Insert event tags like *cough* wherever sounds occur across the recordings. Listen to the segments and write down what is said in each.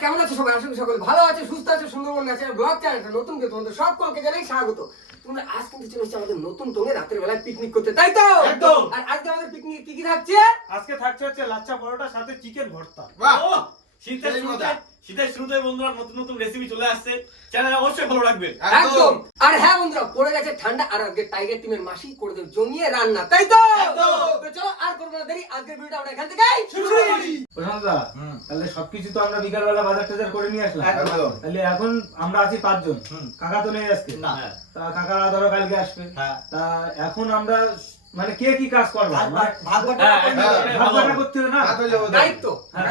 কেমন আছো সবাই? আশা করি সকলে ভালো আছে সুস্থ আছে সুন্দরবন ন্যাচারাল ব্লগ চ্যানেলটা নতুন কেউ তোমাদের সকলকে জানাই স্বাগত। তোমরা আজ কিন্তু চলে এসেছি আমাদের নতুন টঙ্গে রাতের বেলায় পিকনিক করতে তাই তো? একদম। আর আজকে আমাদের পিকনিক কি কি থাকছে? আজকে থাকছে হচ্ছে লাচ্চা পরোটা সাথে চিকেন ভর্তা। বাহ! শীতের মধ্যে শুরুতে। শীতের শুরুতে বন্ধুরা নতুন নতুন রেসিপি চলে আসছে। চ্যানেল অবশ্যই ভালো রাখবেন। একদম। আর হ্যাঁ বন্ধুরা পড়ে গেছে ঠান্ডা আর আজকে টাইগার টিমের মাসি করে দেবে জমিয়ে রান্না তাই তো? তো চলো আর করব না দেরি আজকের ভিডিওটা আমরা এখান থেকে শুরু করি। প্রশান্ত তাহলে সবকিছু তো আমরা বিকাল বেলা বাজার টাজার করে নিয়ে আসলাম। তাহলে এখন আমরা আছি পাঁচজন। হুম। কাকা তো নেই আজকে। না। হ্যাঁ। তা কাকা ধরো কালকে আসবে। হ্যাঁ। তা এখন আমরা মানে কে কি কাজ করব মানে হ্যাঁ, ভাগ ভালো। করতে হবে না? দায়িত্ব। হ্যাঁ,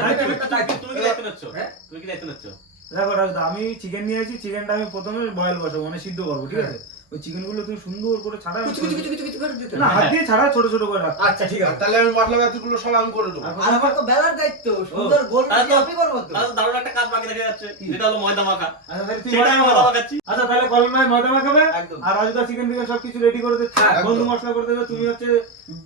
দায়িত্ব। তুমি কি দায়িত্ব নিচ্ছ? হ্যাঁ? তুমি কি দায়িত্ব নিচ্ছ? দেখো আমি চিকেন নিয়ে আসি চিকেনটা আমি প্রথমে বয়েল বসাবো মানে সিদ্ধ করব ঠিক আছে? ওই চিকেনগুলো তুমি সুন্দর করে ছাড়া কুচি কুচি কুচি কুচি কুচি করে দিতে না হাত দিয়ে ছাড়া ছোট ছোট করে রাখ আচ্ছা ঠিক আছে তাহলে আমি মশলা পাতিগুলো সব আমি করে দেবো। আর আমার তো বেলার দায়িত্ব সুন্দর গোল তো- আমি করব তো। তাহলে দারুণ একটা কাজ বাকি দেখা যাচ্ছে যেটা হলো ময়দা মাখা। আচ্ছা তাহলে তুই ময়দা ময়দা মাখা। মাখাচ্ছি আচ্ছা তাহলে কলম ভাই ময়দা মাখাবে? একদম। আর রাজুদা চিকেন ফিকেন সবকিছু রেডি করে দিচ্ছে। বন্ধু মশলা করে দেবে তুমি হচ্ছে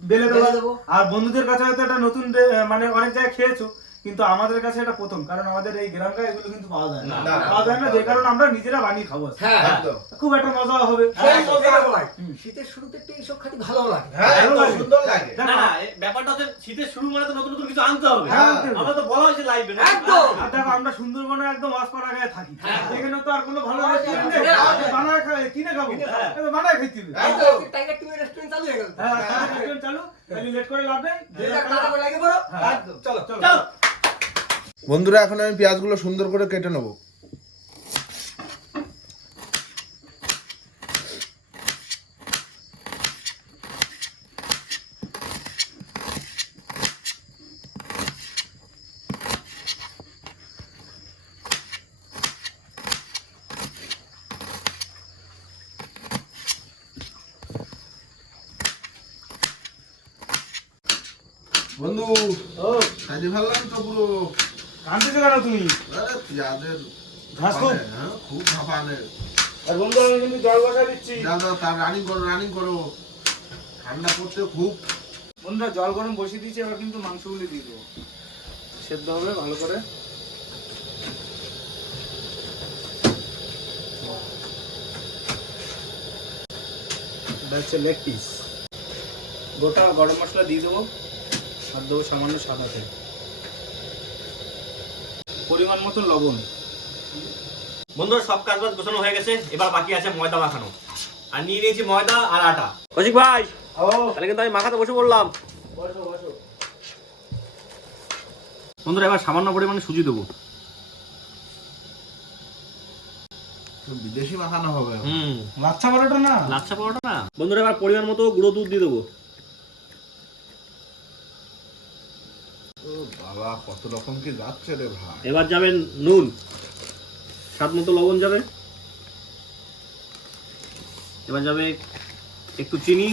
বেলে দেবো। আর বন্ধুদের কাছে হয়তো একটা নতুন মানে অনেক জায়গায় খেয়েছো। কিন্তু আমাদের কাছে এটা প্রথম কারণ আমাদের এই গ্রামটা এগুলো কিন্তু পাওয়া যায় না না, না। পাওয়া যায় না যে কারণে আমরা নিজেরা বানিয়ে খাব হ্যাঁ একদম খুব একটা মজা হবে হ্যাঁ, হয়। শীতের শুরুতে একটু এইসব খাতে ভালো লাগে হ্যাঁ। সুন্দর লাগে না না ব্যাপারটা হচ্ছে শীতের শুরু মানে তো নতুন নতুন কিছু আনতে হবে হ্যাঁ, হ্যাঁ। আমরা তো বলা হয়েছে লাইভে একদম। আর দেখো আমরা সুন্দরবনে একদম অসপাড়া গায়ে থাকি হ্যাঁ। এখানে তো আর কোনো ভালো পাওয়া রেস্টুরেন্ট নেই হ্যাঁ। বানায় খাই কিনে খাব হ্যাঁ। বানায় খাইতে হবে এই তো, একদম। টাইগার টিমের রেস্টুরেন্ট চালু হয়ে গেল হ্যাঁ চালু লেট করে লাভ নেই। হ্যাঁ। একদম চলো চলো। চলো। বন্ধুরা এখন আমি পেঁয়াজগুলো সুন্দর করে কেটে নেব। বন্ধু কাজে তো পুরো। কাঁদতেছো কেন তুমি? পেঁয়াজের ঘাস খুব। হ্যাঁ, খুব আর বন্ধু আমি কিন্তু জল বসা দিচ্ছি। দাও তার রানিং করো রানিং করো। ঠান্ডা পড়তে খুব। বন্ধুরা জল গরম বসিয়ে দিয়েছি এবার কিন্তু মাংসগুলি দিয়ে দেবো। সেদ্ধ হবে ভালো করে। হচ্ছে লেগ পিস গোটা গরম মশলা দিয়ে দেবো। আর দেবো সামান্য সাদা তেল পরিমাণ মতো লবণ। বন্ধুরা সব কাজ বাজ গোছানো হয়ে গেছে। এবার বাকি আছে ময়দা মাখানো। আর নিয়ে নিয়েছি ময়দা আর আটা। কৌশিক ভাই ও। তাহলে কিন্তু আমি মাখাতে বসে পড়লাম। বসো বসো। বন্ধুরা এবার সামান্য পরিমাণে সুজি দেবো। বিদেশি মাখানো হবে। হুম। লাচ্ছা পরোটা না? লাচ্ছা পরোটা না? বন্ধুরা এবার পরিমাণ মতো গুঁড়ো দুধ দিয়ে দেবো। ও বাবা কত রকম কি যাচ্ছে রে ভাই। এবার যাবেন নুন। স্বাদ মতো লবণ যাবে। এবার যাবে একটু চিনি।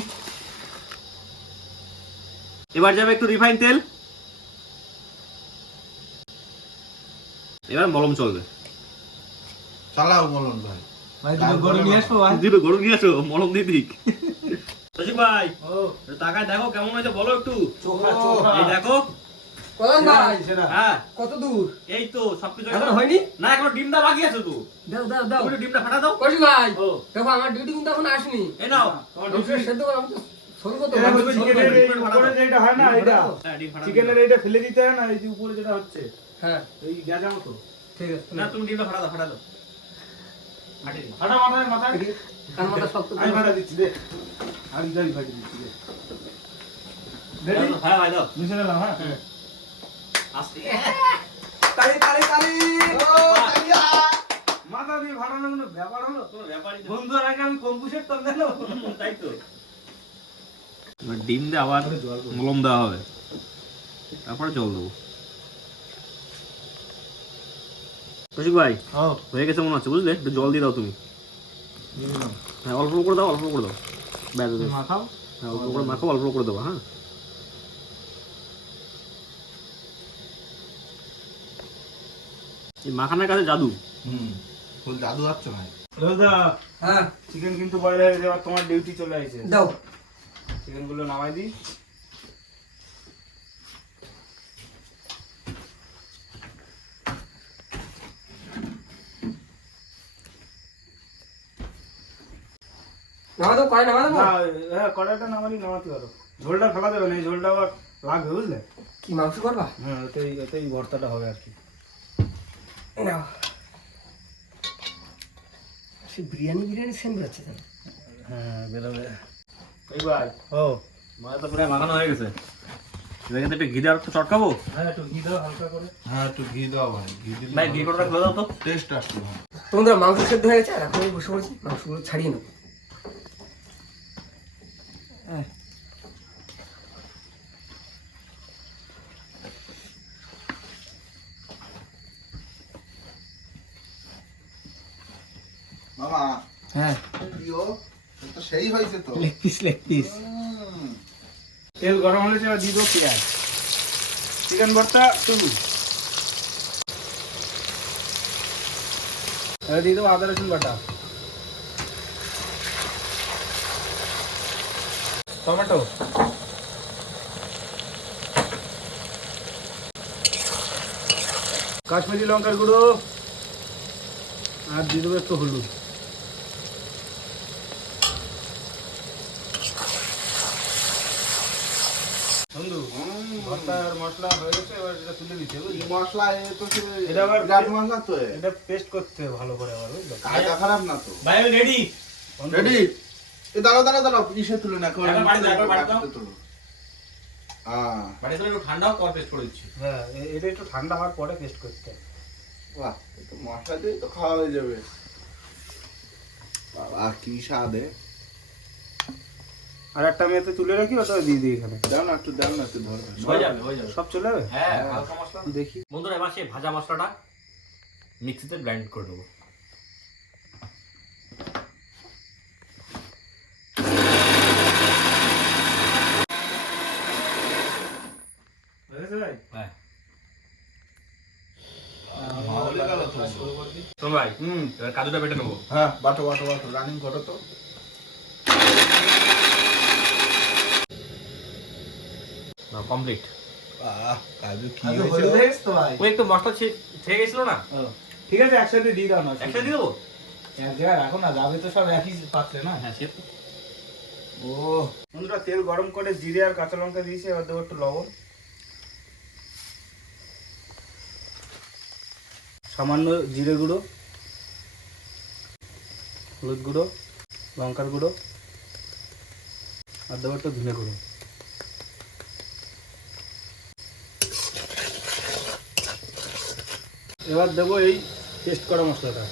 এবার যাবে একটু রিফাইন তেল। এবার মলম চলবে। চালাও বলুন ভাই। ভাই তুমি গরু নিয়ে আসব ভাই। দিবে গরু নিয়ে আসো মলম দিয়ে দিক *laughs* ভাই ও। তাকায় দেখো কেমন হয়েছে বলো একটু। এই দেখো। প্রধান ভাই হ্যাঁ। কত দূর? এই তো সবকিছু এখন হয়নি? না এখনও ডিমটা বাকি আছে তো। দাও দাও দাও। তুমি ডিমটা ফাটা দাও। কষি ভাই দেখো আমার ডিউটি কিন্তু এখন আসেনি। এই নাও। তোমার মাংস সেদ্ধ করে আমি তো তো। চিকেনের হয় হ্যাঁ এইটা ফেলে দিতে হয় না এই যে উপরে যেটা হচ্ছে। হ্যাঁ। এই গ্যাজা মতো ঠিক আছে না তুমি। ডিমটা ফাটা দাও ফাটা দাও। ফাটা মাথায় মাথায়। কান মাথা শক্ত আমি ফাটা দিচ্ছি দে। আমি যাই ফাটি দিচ্ছি দে। হ্যাঁ ভাই দাও। মিশে নিলাম হ্যাঁ? আস্তে তালি তালি তালি। মাথা দিয়ে ফাটানো কোনো ব্যাপার হলো? কোনো ব্যাপারই না। আগে আমি কম্পুষের তল দিল তাই তো। এবার ডিম দিয়ে আবার মলম দেওয়া হবে। তারপরে জল দেবো। কৌশিক ভাই হয়ে। গেছে মনে হচ্ছে বুঝলে? একটু জল দিয়ে দাও তুমি। হ্যাঁ অল্প করে দাও অল্প করে দাও। ব্যাস ব্যাস। মাখাও? হ্যাঁ অল্প করে মাখাও অল্প করে দেবো হ্যাঁ। মাখানের কাছে জাদু। হুম জাদু আছে ভাই। দাদা হ্যাঁ। চিকেন কিন্তু বয়লা হয়ে যাওয়ার তোমার ডিউটি চলে আসছে দাও। চিকেনগুলো নামাই দি নামা দাও হ্যাঁ, নামাতে পারো। ঝোলটা ফেলা দেবে না ঝোলটা আবার লাগবে বুঝলে? কি মাংস করবা? হ্যাঁ ওতেই ওতেই ভর্তাটা হবে আর কি। সে বিরিয়ানি বিরিয়ানি সেম বেরোচ্ছে তাহলে। হ্যাঁ বেরোবে। ভাই। ও। ময়দা তো প্রায় মাখানো হয়ে গেছে। কিন্তু একটু ঘি একটু চটকাবো? হ্যাঁ একটু ঘি দাও হালকা করে। হ্যাঁ একটু ঘি দাও ভাই। ঘি দিলে ভাই ঘি করে দাও তো? টেস্ট আসবে ভাই। তোমাদের মাংস সেদ্ধ হয়ে গেছে আর এখন বসে পড়েছি মাংসগুলো ছাড়িয়ে নেব। মামা তো সেই হয়েছে তো। Leg piece leg piece. হুম। তেল গরম হলে এবার দিয়ে দেবো পেঁয়াজ। চিকেন ভর্তা শুরু এবার দিয়ে দেবো আদা রসুন বাটা। টমেটো। কাশ্মীরি লঙ্কার গুঁড়ো। আর দিয়ে দেবো একটু হলুদ। বন্ধু ভর্তার মশলা হয়ে গেছে এবার এটা তুলে দিতে এই মশলা এ তো এটা আবার- বিরাট মশলা তো এটা পেস্ট করতে হবে ভালো করে আবার বুঝলে? কায়দা খারাপ না তো। ভাই রেডি রেডি এ দাঁড়াও দাঁড়াও দাঁড়াও ইসে তুলে না এখন বাড়ি দাও, বাড়ি দাও। তুলো। একটু ঠান্ডা তারপর পেস্ট করে দিচ্ছি। হ্যাঁ এটা একটু ঠান্ডা হওয়ার পরে পেস্ট করতে হবে বাহ তো মশলা দিয়ে তো খাওয়া হয়ে যাবে। বাবা কি স্বাদ। আর একটা আমি এতে তুলে রাখি ওটা দিয়ে দিই এখানে। দাও না একটু দাও না একটু ধরো। হয়ে যাবে হয়ে যাবে। সব চলে যাবে? হ্যাঁ হালকা মশলা দেখি। বন্ধুরা এবার সেই ভাজা মশলাটা মিক্সিতে গ্রাইন্ড করে দেবো হ্যাঁ। হয়ে। ভাই হুম। এবার কাজুটা বেটে নেব। হ্যাঁ বাটো বাটো বাটো রানিং করো তো। কমপ্লিট আহ কাজু কি হয়েছে? হলুদ গেছে তো ওই একটু মশলা ছেড়ে গেছিল না? ঠিক আছে একসাথে দিয়ে দাও না একসাথে দিয়ে দেবো? এক জায়গায় রাখো না যাবে তো সব একই পাত্রে না? হ্যাঁ সে ও। বন্ধুরা তেল গরম করে জিরে আর কাঁচা লঙ্কা দিয়েছি এবার দেবো একটু লবণ। সামান্য জিরে গুঁড়ো হলুদ গুঁড়ো লঙ্কার গুঁড়ো আর দেবো একটু ধনে গুঁড়ো। এবার দেবো এই পেস্ট করা মশলাটা।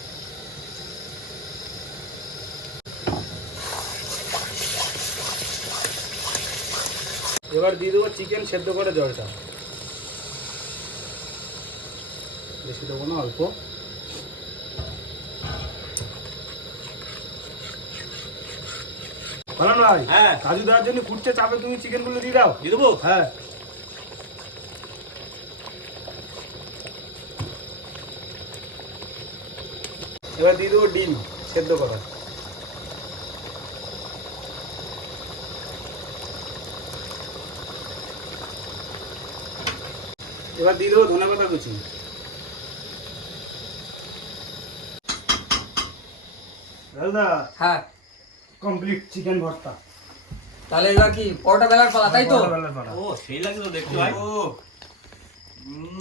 এবার দিয়ে দেবো চিকেন সেদ্ধ করে জলটা। বেশি দেবো না অল্প। ভালো ভাই হ্যাঁ। কাজু দেওয়ার জন্য ফুটছে চাপে তুমি চিকেনগুলো দিয়ে দাও। দিয়ে দেবো? হ্যাঁ। এবার দিয়ে দেবো ডিম সেদ্ধ করা। এবার দিয়ে দেবো ধনে পাতা কুচি। দাদা হ্যাঁ। কমপ্লিট চিকেন ভর্তা। তাহলে এবার কি পরোটা বেলার পালা তাই তো। ও সেই লাগছে তো দেখতে ভাই ও।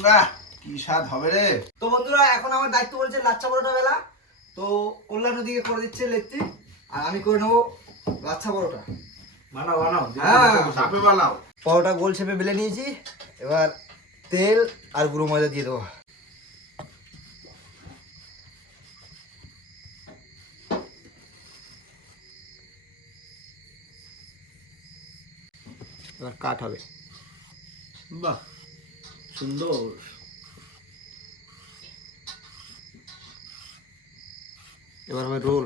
বাহ, কি স্বাদ হবে রে। তো বন্ধুরা এখন আমার দায়িত্ব বলছে লাচ্ছা পরোটা বেলা। তো কল্যাণ ওদিকে করে দিচ্ছে লেত্তি আর আমি করে নেব লাচ্ছা পরোটা। বানাও বানাও হ্যাঁ। চাপে বানাও। পরোটা গোল শেপে বেলে নিয়েছি এবার তেল আর গুঁড়ো ময়দা দিয়ে দেবো। এবার কাট হবে। বাহ সুন্দর। এবার হবে রোল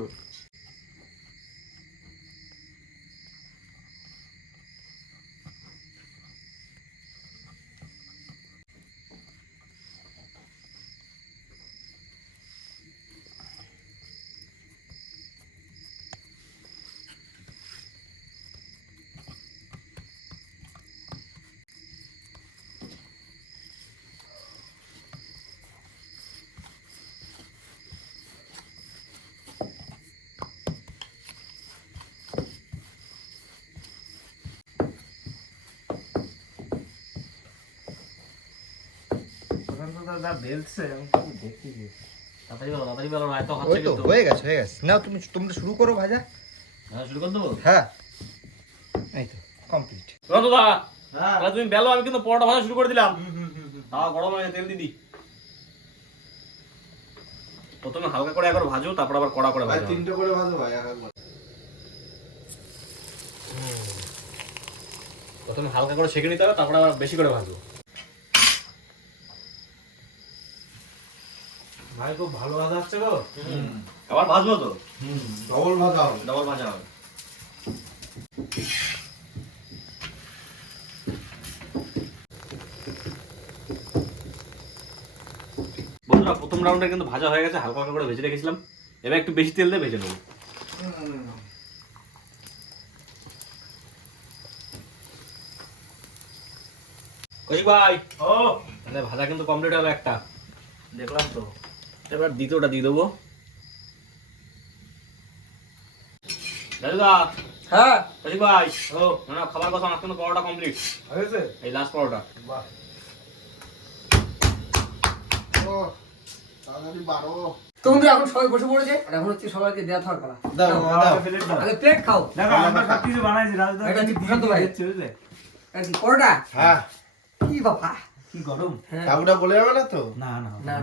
তো দাদা বেলছে আমি তো দেখিনি তাড়াতাড়ি বলো তাড়াতাড়ি বলো না এত ওই তো কিন্তু। হয়ে গেছে হয়ে গেছে। না তুমি তোমরা শুরু করো ভাজা। হ্যাঁ শুরু করে দেবো হ্যাঁ। এই তো কমপ্লিট রতো দা হ্যাঁ। তাহলে তুমি বেলো আমি কিন্তু পরোটা ভাজা শুরু করে দিলাম। তাও গরম হয়ে তেল দিদি প্রথমে হালকা করে একবার ভাজো তারপর আবার কড়া করে ভাই ভাজো। তিনটে করে ভাজো ভাই একবার প্রথমে হালকা করে ছেঁকে নিতে হবে তারপর আবার বেশি করে ভাজো। ভাই খুব ভালো ভাজা হচ্ছে গো। আবার ভাজবো তো? ডবল ভাজা হবে। ডবল ভাজা হবে। বন্ধুরা প্রথম রাউন্ডে কিন্তু ভাজা হয়ে গেছে হালকা হালকা করে ভেজে রেখেছিলাম। এবার একটু বেশি তেল দিয়ে ভেজে নেব। ভাই ও। তাহলে ভাজা কিন্তু কমপ্লিট হবে একটা। দেখলাম তো। এবার দ্বিতীয়টা দিয়ে দেবো। দাদুদা হ্যাঁ। কৌশিক ভাই ও না না, খাবার কথা আমার কিন্তু পরোটা কমপ্লিট হয়েছে? এই লাস্ট পরোটা। বাহ। ও তাড়াতাড়ি বাড়ো। তো এখন সবাই বসে পড়েছে এখন হচ্ছে সবাইকে দেওয়া থাকার পালা দাও দাও প্লেট দাও। আগে প্লেট খাও। দেখো আমরা সব কিছু বানাইছি রাজদা এটা হচ্ছে প্রশান্ত ভাই। হচ্ছে বুঝলে? কি পরোটা? হ্যাঁ। কি বাবা? কি গরম? হ্যাঁ। বলে যাবে না তো? না না। না।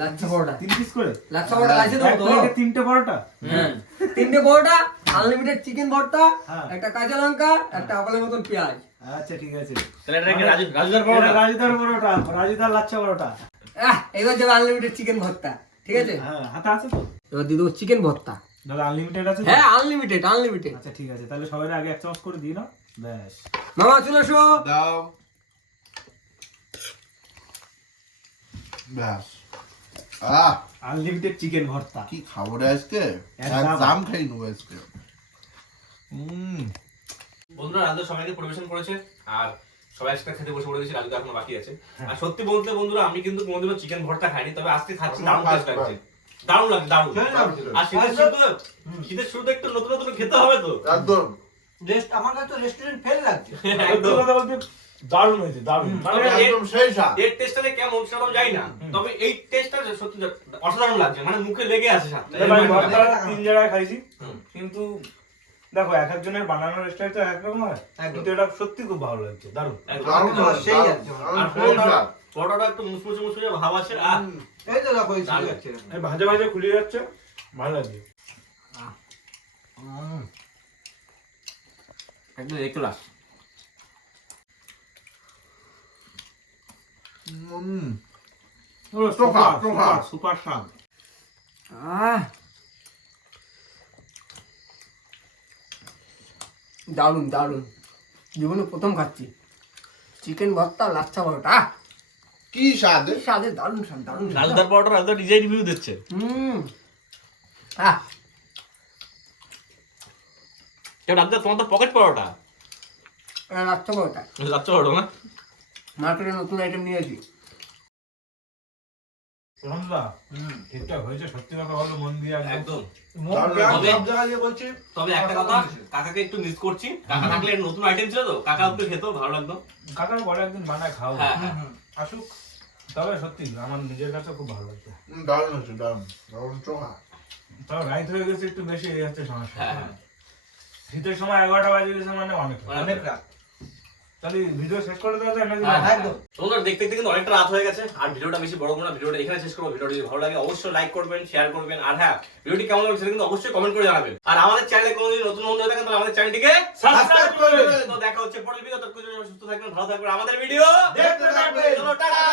লাচ্ছা পরোটা। তিন পিস করে? লাচ্ছা পরোটা আছে তো এক তো? প্লেটে তিনটে পরোটা? হ্যাঁ তিনটে পরোটা আনলিমিটেড চিকেন ভর্তা হ্যাঁ। একটা কাঁচা লঙ্কা একটা আপেলের মতন পেঁয়াজ। আচ্ছা ঠিক আছে। তাহলে এটা কি রাজু রাজুদার পরোটা? রাজুদার পরোটা রাজুদার লাচ্ছা পরোটা। আহ এবার যাবে আনলিমিটেড চিকেন ভর্তা ঠিক আছে? হ্যাঁ হাতে আছে তো? এবার দিয়ে দেবো চিকেন ভর্তা। দাদা আনলিমিটেড আছে হ্যাঁ আনলিমিটেড আনলিমিটেড আচ্ছা ঠিক আছে। তাহলে সবাই আগে এক চামচ করে দিই না? ব্যাস। মামা চলে এসো দাও। ব্যাস। আহ। আনলিমিটেড চিকেন ভর্তা। কি খাব রে আজকে? একদম। খাই নেব আজকে। হুম। বন্ধুরা রাজু সবাইকে পরিবেশন করেছে আর সবাই একসাথে খেতে বসে পড়েছে রাজু এখনও বাকি আছে। আর সত্যি বলতে বন্ধুরা আমি কিন্তু কোনোদিনও চিকেন ভর্তা খাইনি তবে আজকে খাচ্ছি দারুণ টেস্ট লাগছে। দারুণ লাগছে দারুণ। আর শীতের শুরুতে শীতের শুরুতে একটু নতুন নতুন খেতে হবে তো। একদম। রেস্ট আমার কাছে তো রেস্টুরেন্ট ফেল লাগছে। *laughs* একদম। কথা বলতে দারুণ হয়েছে দারুণ। মানে এর- একদম সেই স্বাদ এর টেস্টটা কেমন সেরকম জানি না। তবে এই টেস্টটা সত্যি অসাধারণ লাগছে মানে মুখে লেগে আছে ভাই তিন জায়গায় খাইছি কিন্তু দেখো এক একজনের বানানোর স্টাইল তো একরকম হয়। কিন্তু এটা সত্যি খুব ভালো লাগছে দারুণ। দারুণ সেই। আর। পরোটাটা একটু মুসমুসে মুসমুসে ভাব আছে আর এই তো দেখো এই। ভাজা ভাজা খুলে যাচ্ছে ভালো লাগছে। একদম সুপার সুপার, সুপার দারুণ জীবনে প্রথম খাচ্ছি। চিকেন ভর্তা লাচ্ছা পরোটা। কি স্বাদ? কি স্বাদে দারুণ স্বাদ দারুণ স্বাদ। রাজদার পরোটা রাজদার নিজেই রিভিউ দিচ্ছে। হুম। আহ! কেউ রাজদার তোমার তো পকেট পরোটা? লাচ্ছা পরোটা। লাচ্ছা পরোটা না? মার্কেটে নতুন আইটেম নিয়েছি রমজা ঠিকঠাক হয়েছে? সত্যি কথা বলো মন দিয়ে একদম। তবে- সব জায়গায় দিয়ে বলছি তবে একটা কথা কাকাকে একটু মিস করছি। কাকা থাকলে নতুন আইটেম ছিল তো কাকা একটু খেতো ভালো লাগতো। কাকার বড় একদিন বানায় খাও। হ্যাঁ হ্যাঁ। আসুক। তবে সত্যি আমার নিজের কাছে খুব ভালো লাগছে। দারুণ হচ্ছে দারুণ। দারুণ চোখা। তবে রাইত হয়ে গেছে একটু বেশি এই হচ্ছে সমস্যা। হ্যাঁ হ্যাঁ। শীতের সময় এগারোটা বাজে গেছে মানে অনেক অনেক রাত। তাহলে ভিডিও শেষ করে দেওয়া যায় নাকি। একদম। তোমরা দেখতে দেখতে কিন্তু অনেকটা রাত হয়ে গেছে। আর ভিডিওটা বেশি বড় করো না ভিডিওটা এখানে শেষ করব। ভিডিওটা যদি ভালো লাগে অবশ্যই লাইক করবেন শেয়ার করবেন। আর হ্যাঁ ভিডিওটি কেমন লাগছে কিন্তু অবশ্যই কমেন্ট করে জানাবেন। আর আমাদের চ্যানেলে কোনো যদি নতুন বন্ধু থাকেন তাহলে আমাদের চ্যানেলটিকে সাবস্ক্রাইব করবেন। তো দেখা হচ্ছে পরের ভিডিও ততক্ষণ সুস্থ থাকবেন ভালো থাকবেন। আমাদের ভিডিও দেখতে থাকবেন। চলো টাটা!